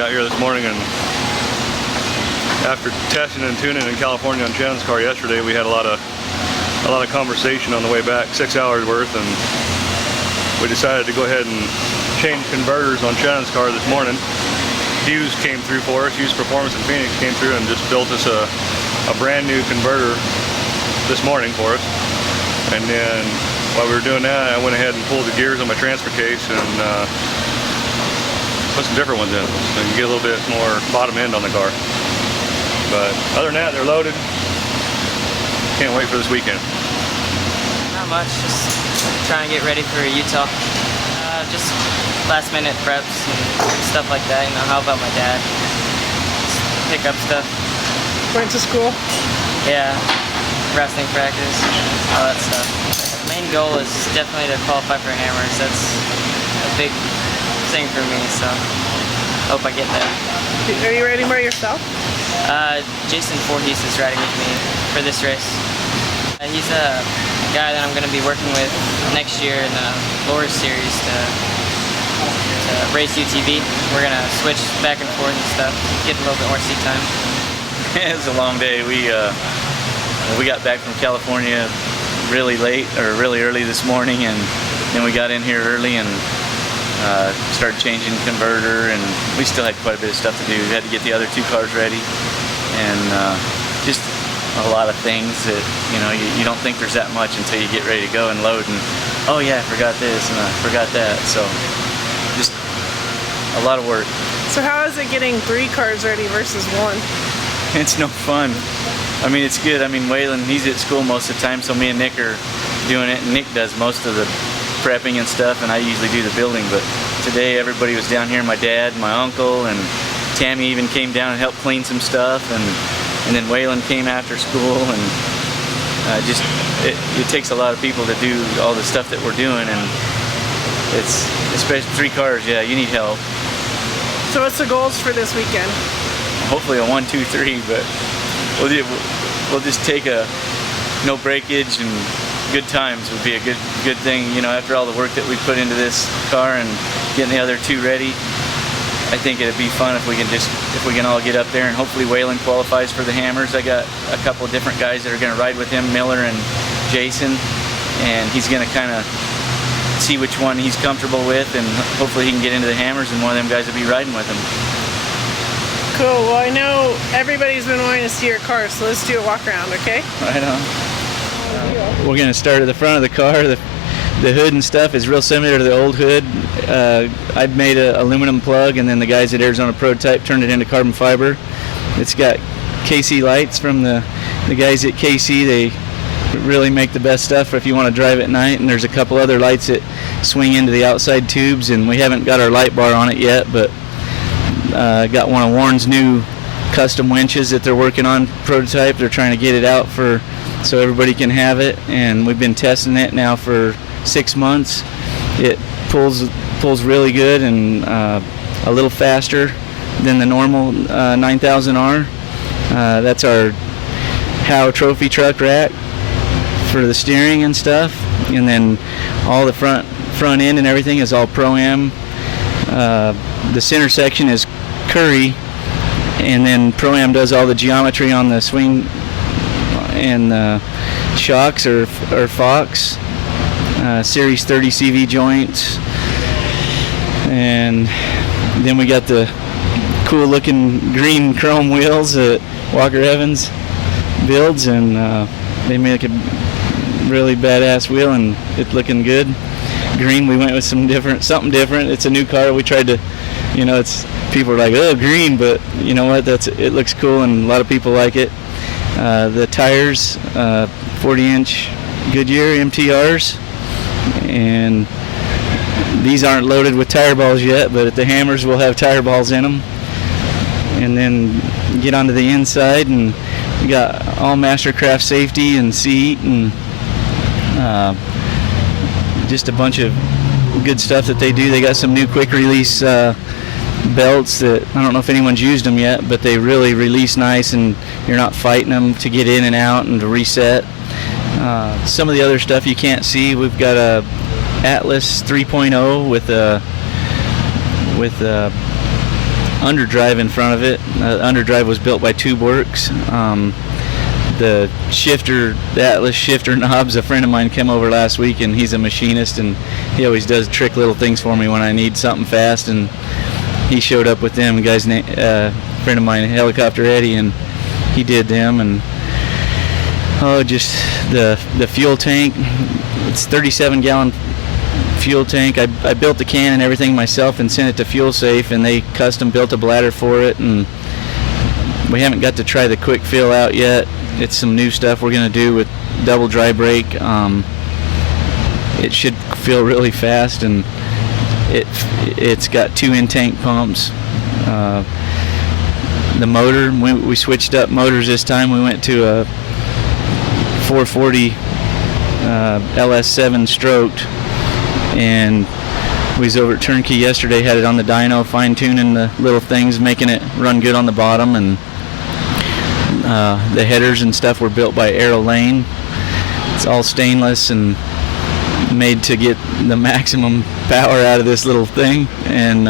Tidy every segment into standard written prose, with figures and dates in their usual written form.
got here this morning, and after testing and tuning in California on Shannon's car yesterday, we had a lot of conversation on the way back, 6 hours worth, and we decided to go ahead and change converters on Shannon's car this morning. Hughes came through for us. Hughes Performance in Phoenix came through and just built us a brand new converter this morning for us. And then while we were doing that, I went ahead and pulled the gears on my transfer case and put some different ones in, so you get a little bit more bottom end on the car. But other than that, they're loaded. Can't wait for this weekend. Not much, just trying to get ready for Utah. Just last minute preps and stuff like that, you know, help out my dad. Just pick up stuff. Going to school? Yeah, wrestling practice, all that stuff. The main goal is definitely to qualify for hammers. That's a big thing for me, so hope I get there. Are you riding by yourself? Jason Voorhees is riding with me for this race. He's a guy that I'm going to be working with next year in the Lower Series to race UTV. We're going to switch back and forth and stuff, get a little bit more seat time. It was a long day. We got back from California really late, or really early this morning, and then we got in here early and started changing converter, and we still had quite a bit of stuff to do. We had to get the other two cars ready, and just a lot of things that, you know, you don't think there's that much until you get ready to go and load, and oh yeah, I forgot this and I forgot that. So just a lot of work. So how is it getting 3 cars ready versus 1? It's no fun. I mean, it's good. I mean, Wayland, he's at school most of the time, so me and Nick are doing it, and Nick does most of the prepping and stuff, and I usually do the building. But today everybody was down here, my dad, my uncle, and Tammy even came down and helped clean some stuff, and then Wayland came after school, and just it takes a lot of people to do all the stuff that we're doing, and it's, especially 3 cars, yeah, you need help. So what's the goals for this weekend? Hopefully a 1, 2, 3, but we'll just take a no breakage, and good times would be a good thing, you know, after all the work that we put into this car and getting the other 2 ready. I think it'd be fun if we can all get up there, and hopefully Wayland qualifies for the hammers. I got a couple of different guys that are going to ride with him, Miller and Jason, and he's going to kind of see which one he's comfortable with, and hopefully he can get into the hammers, and one of them guys will be riding with him. Cool. Well, I know everybody's been wanting to see your car, so let's do a walk around, okay? Right on. We're going to start at the front of the car. The hood and stuff is real similar to the old hood. I'd made an aluminum plug, and then the guys at Arizona Prototype turned it into carbon fiber. It's got KC lights from the guys at KC. They really make the best stuff if you want to drive at night, and there's a couple other lights that swing into the outside tubes, and we haven't got our light bar on it yet, but got one of Warren's new custom winches that they're working on Prototype. They're trying to get it out so everybody can have it, and we've been testing it now for 6 months. It pulls really good, and a little faster than the normal 9000R. That's our Howe trophy truck rack for the steering and stuff, and then all the front end and everything is all Pro-Am. The center section is Curry, and then Pro-Am does all the geometry on the swing and the shocks or Fox. Series 30 CV joints, and then we got the cool looking green chrome wheels that Walker Evans builds, and they make a really badass wheel, and it's looking good. Green, we went with something different. It's a new car. We tried to, you know, people are like, oh, green, but you know what, it looks cool, and a lot of people like it. The tires, 40-inch Goodyear MTRs, and these aren't loaded with tire balls yet, but at the hammers we'll have tire balls in them. And then get onto the inside, and we got all Mastercraft safety and seat, and just a bunch of good stuff that they do. They got some new quick release belts that I don't know if anyone's used them yet, but they really release nice, and you're not fighting them to get in and out and to reset. Some of the other stuff you can't see. We've got a Atlas 3.0 with a underdrive in front of it. Underdrive was built by TubeWorks. The shifter, the Atlas shifter knobs, a friend of mine came over last week, and he's a machinist, and he always does trick little things for me when I need something fast, and he showed up with them. A guy's name, friend of mine, Helicopter Eddie, and he did them. And just the fuel tank. It's 37-gallon fuel tank. I built the can and everything myself and sent it to Fuel Safe, and they custom built a bladder for it, and we haven't got to try the quick fill out yet. It's some new stuff we're going to do with double dry brake. It should fill really fast, and it's got 2 in-tank pumps. The motor, we switched up motors this time. We went to a 440 LS7 stroked, and we was over at Turnkey yesterday, had it on the dyno, fine-tuning the little things, making it run good on the bottom, and the headers and stuff were built by Aero Lane. It's all stainless and made to get the maximum power out of this little thing. And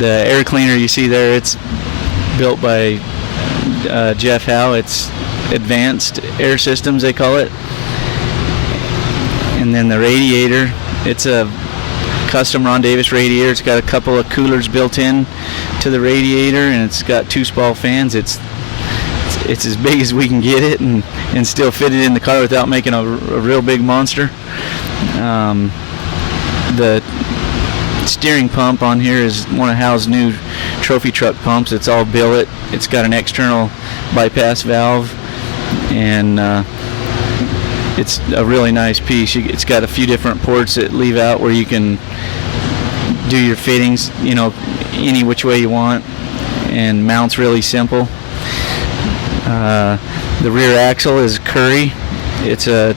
the air cleaner you see there, it's built by Jeff Howe. It's Advanced Air Systems, they call it. And then the radiator, it's a custom Ron Davis radiator. It's got a couple of coolers built in to the radiator, and it's got 2 small fans. It's as big as we can get it, and still fit it in the car without making a real big monster. The steering pump on here is one of Hal's new trophy truck pumps. It's all billet. It's got an external bypass valve, and it's a really nice piece. It's got a few different ports that leave out where you can do your fittings, any which way you want, and mounts really simple. The rear axle is Curry. It's a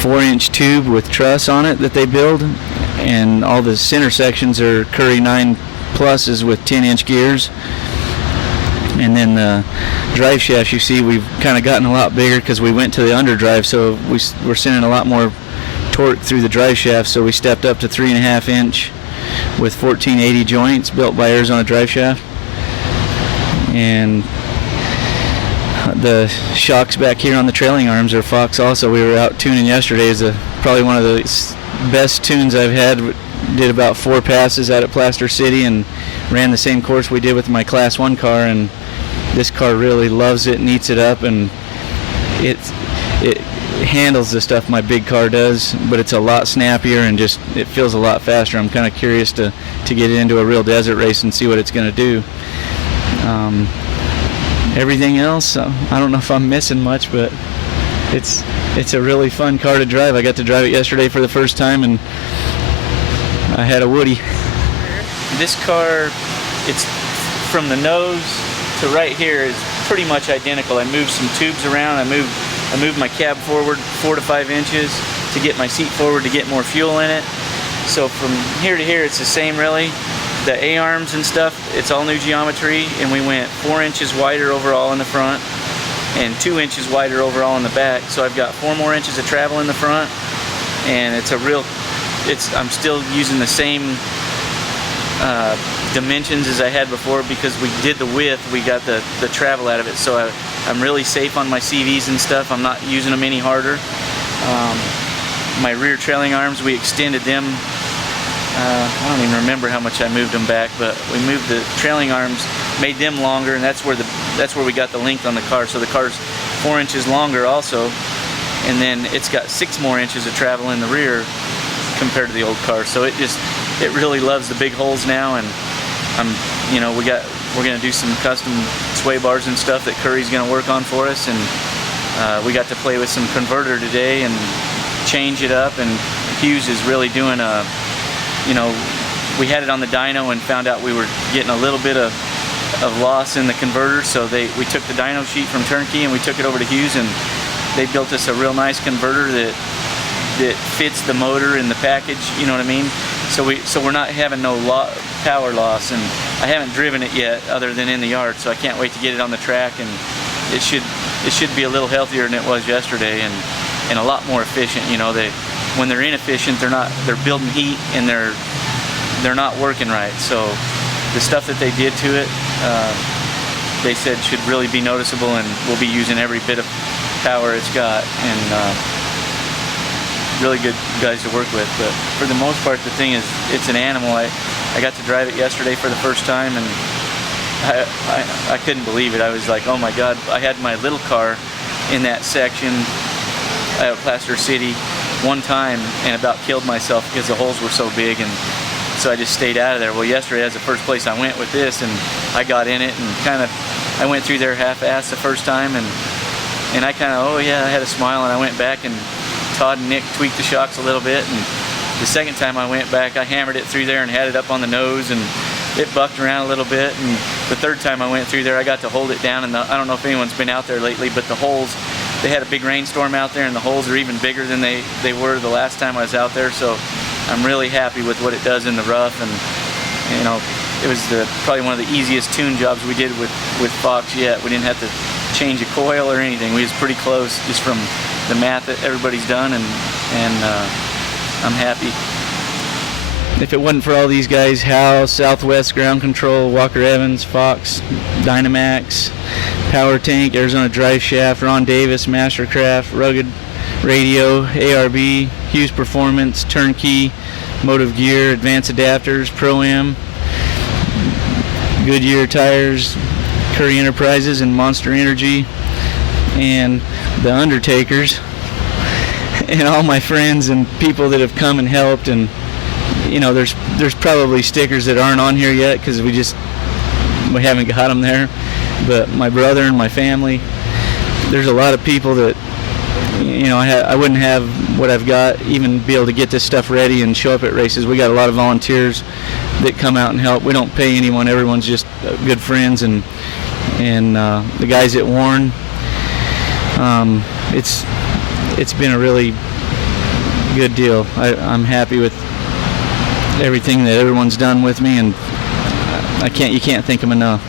4-inch tube with truss on it that they build, and all the center sections are Curry 9 pluses with 10-inch gears. And then the drive shafts, you see, we've kind of gotten a lot bigger because we went to the underdrive, so we're sending a lot more torque through the drive shaft, so we stepped up to 3.5-inch with 1480 joints built by Arizona Drive Shaft. And the shocks back here on the trailing arms are Fox also. We were out tuning yesterday. Is probably one of the best tunes I've had. Did about 4 passes out at Plaster City and ran the same course we did with my Class 1 car, and this car really loves it and eats it up, and it handles the stuff my big car does, but it's a lot snappier and just it feels a lot faster. I'm kind of curious to get it into a real desert race and see what it's going to do. Everything else, I don't know if I'm missing much, but it's a really fun car to drive. I got to drive it yesterday for the first time, and I had a Woody. This car, it's from the nose to right here is pretty much identical. I moved some tubes around. I moved my cab forward 4 to 5 inches to get my seat forward to get more fuel in it. So from here to here, it's the same really. The A-arms and stuff, it's all new geometry, and we went 4 inches wider overall in the front and 2 inches wider overall in the back. So I've got 4 more inches of travel in the front, and I'm still using the same dimensions as I had before because we did the width, we got the travel out of it. So I'm really safe on my CVs and stuff. I'm not using them any harder. My rear trailing arms, we extended them. I don't even remember how much I moved them back, but we moved the trailing arms, made them longer, and that's where we got the length on the car. So the car's 4 inches longer also, and then it's got 6 more inches of travel in the rear compared to the old car. So it really loves the big holes now, and we're gonna do some custom sway bars and stuff that Curry's gonna work on for us, and we got to play with some converter today and change it up. And Hughes is really doing we had it on the dyno and found out we were getting a little bit of loss in the converter, so we took the dyno sheet from Turnkey and we took it over to Hughes, and they built us a real nice converter that fits the motor in the package, you know what I mean? So we're not having no power loss, and I haven't driven it yet other than in the yard, so I can't wait to get it on the track, and it should be a little healthier than it was yesterday, and a lot more efficient. When they're inefficient, they're building heat and they're not working right. So the stuff that they did to it, they said should really be noticeable, and we'll be using every bit of power it's got, and really good guys to work with. But for the most part, the thing is, it's an animal. I got to drive it yesterday for the first time, and I couldn't believe it. I was like, oh my God. I had my little car in that section at Plaster City one time and about killed myself because the holes were so big, and so I just stayed out of there. Well, yesterday was the first place I went with this, and I got in it and I went through there half-assed the first time, and I oh yeah, I had a smile, and I went back, and Todd and Nick tweaked the shocks a little bit, and the second time I went back, I hammered it through there and had it up on the nose, and it bucked around a little bit, and the third time I went through there, I got to hold it down, and I don't know if anyone's been out there lately, but the holes, they had a big rainstorm out there, and the holes are even bigger than they were the last time I was out there, so I'm really happy with what it does in the rough. And you know, it was probably one of the easiest tune jobs we did with Fox yet. We didn't have to change a coil or anything. We was pretty close just from the math that everybody's done, and I'm happy. If it wasn't for all these guys, Howe, Southwest Ground Control, Walker Evans, Fox, Dynamax, Power Tank, Arizona Drive Shaft, Ron Davis, Mastercraft, Rugged Radio, ARB, Hughes Performance, Turnkey, Motive Gear, Advanced Adapters, Pro-Am, Goodyear Tires, Curry Enterprises, and Monster Energy, and the Undertakers, and all my friends and people that have come and helped. And you know, there's probably stickers that aren't on here yet because we haven't got them there. But my brother and my family, there's a lot of people that, you know, I wouldn't have what I've got, even be able to get this stuff ready and show up at races. We got a lot of volunteers that come out and help. We don't pay anyone. Everyone's just good friends, and the guys at Warren. It's been a really good deal. I'm happy with everything that everyone's done with me, and you can't thank them enough.